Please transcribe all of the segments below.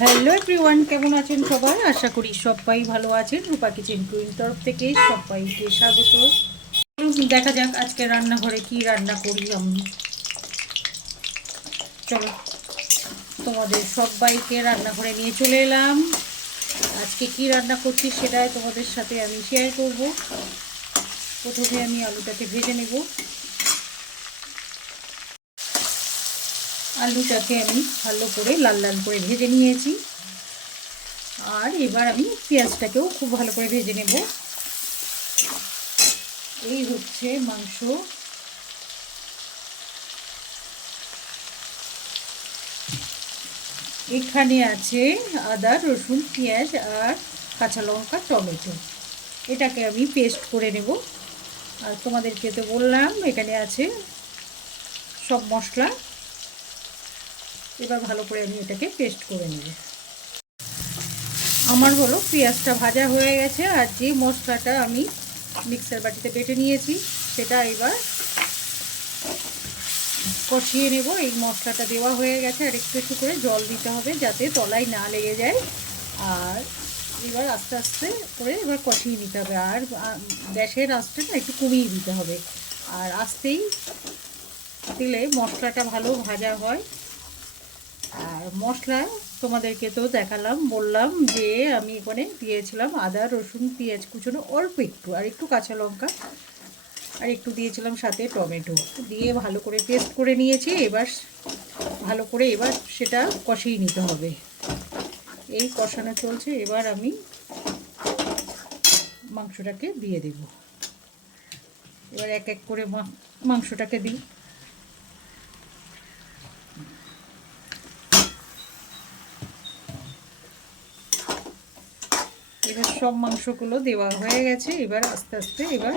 Hello everyone, কেমন আছেন সবাই? আশা করি সবাই ভালো আছেন। রূপা কিচেন কুইন তরফ থেকে সবাইকে স্বাগত। দেখা যাক আজকে রান্নাঘরে কি রান্না করি আমি। চলো, তোমাদের সবাইকে রান্নাঘরে নিয়ে চলে এলাম। আজকে কি রান্না করছি সেটাই তোমাদের সাথে আমি শেয়ার করব। প্রথমে আমি আলুটাকে ভেজে নেব। আলুটাকে আমি ভালো করে লাল লাল করে ভেজে নিয়েছি। আর এবার আমি পেঁয়াজটাকেও খুব ভালো করে ভেজে নেব। এই হচ্ছে মাংস। এখানে আছে আদা, রসুন, পেঁয়াজ আর কাঁচা লঙ্কা, টমেটো। এটাকে আমি পেস্ট করে নেব। আর তোমাদেরকে তো বললাম এখানে আছে সব মশলা। এবার ভালো করে আমি এটাকে পেস্ট করে নেব। আমার হলো পেঁয়াজটা ভাজা হয়ে গেছে। আর যে মশলাটা আমি মিক্সার বাটিতে বেটে নিয়েছি সেটা এবার কষিয়ে নেব। এই মশলাটা দেওয়া হয়ে গেছে। আর একটু একটু করে জল দিতে হবে যাতে তলায় না লেগে যায়। আর এবার আস্তে আস্তে করে এবার কষিয়ে নিতে হবে। আর গ্যাসের আঁচটা না একটু কমিয়ে দিতে হবে। আর আস্তেই দিলে মশলাটা ভালো ভাজা হয়। আর মশলা তোমাদেরকে তো দেখালাম, বললাম যে আমি এখানে দিয়েছিলাম আদা, রসুন, পেঁয়াজ কুচনো অল্প একটু, আর একটু কাঁচা লঙ্কা, আর একটু দিয়েছিলাম সাথে টমেটো দিয়ে ভালো করে পেস্ট করে নিয়েছি। এবার ভালো করে এবার সেটা কষিয়ে নিতে হবে। এই কষানো চলছে। এবার আমি মাংসটাকে দিয়ে দেব। এবার এক এক করে মাংসটাকে দিই। এবার সব মাংসগুলো দেওয়া হয়ে গেছে। এবার আস্তে আস্তে এবার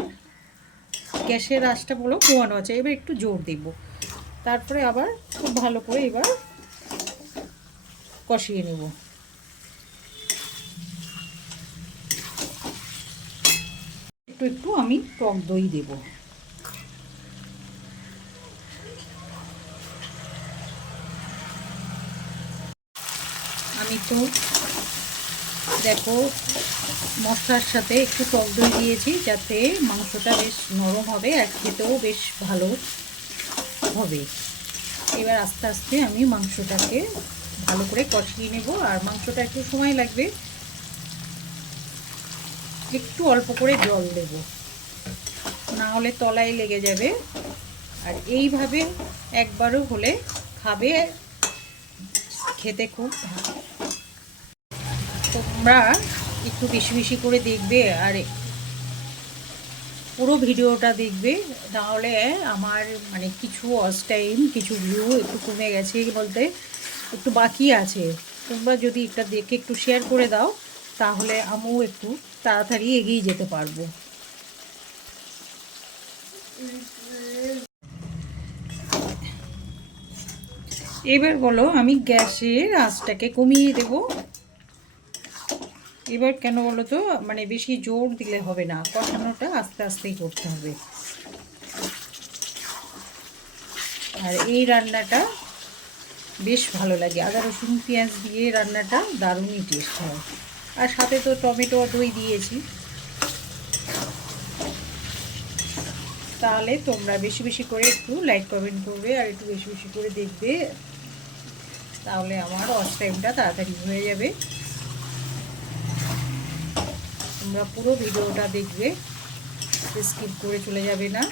গ্যাসের আঁচটা বলো কমানো আছে। এবার একটু জোর দেব। তারপরে আবার খুব ভালো করে এবার কষিয়ে নেব। একটু একটু আমি টক দই দেব। আমি তো দেখো মশলার সাথে একটু টক দই দিয়েছি যাতে মাংসটা বেশ নরম হবে আর খেতেও বেশ ভালো হবে। এবার আস্তে আস্তে আমি মাংসটাকে ভালো করে কষিয়ে নেব। আর মাংসটা একটু সময় লাগবে। একটু অল্প করে জল দেব, না হলে তলায় লেগে যাবে। আর এইভাবে একবারও হলে খাবে, খেতে খুব ভালো। তোমরা একটু বেশি বেশি করে দেখবে আর পুরো ভিডিওটা দেখবে, নাহলে আমার মানে কিছু ওয়াচ টাইম, কিছু ভিউ একটু কমে গেছে বলতে একটু বাকি আছে। তোমরা যদি এটা দেখে একটু শেয়ার করে দাও তাহলে আমিও একটু তাড়াতাড়ি এগিয়ে যেতে পারবো। এবার বলো আমি গ্যাসের আঁচটাকে কমিয়ে দেব। এবার কেন বলো তো, মানে বেশি জোর দিলে হবে না, কষানোটা আস্তে আস্তেই করতে হবে। আর এই রান্নাটা বেশ ভালো লাগে, আদা রসুন পেঁয়াজ দিয়ে রান্নাটা দারুণই টেস্ট হয়। আর সাথে তো টমেটো দই দিয়েছি। তাহলে তোমরা বেশি বেশি করে একটু লাইক কমেন্ট করবে আর একটু বেশি বেশি করে দেখবে, তাহলে আমার ওয়াচ টাইমটা তাড়াতাড়ি হয়ে যাবে। তোমরা পুরো ভিডিওটা দেখবে, স্কিপ করে চলে যাবে না।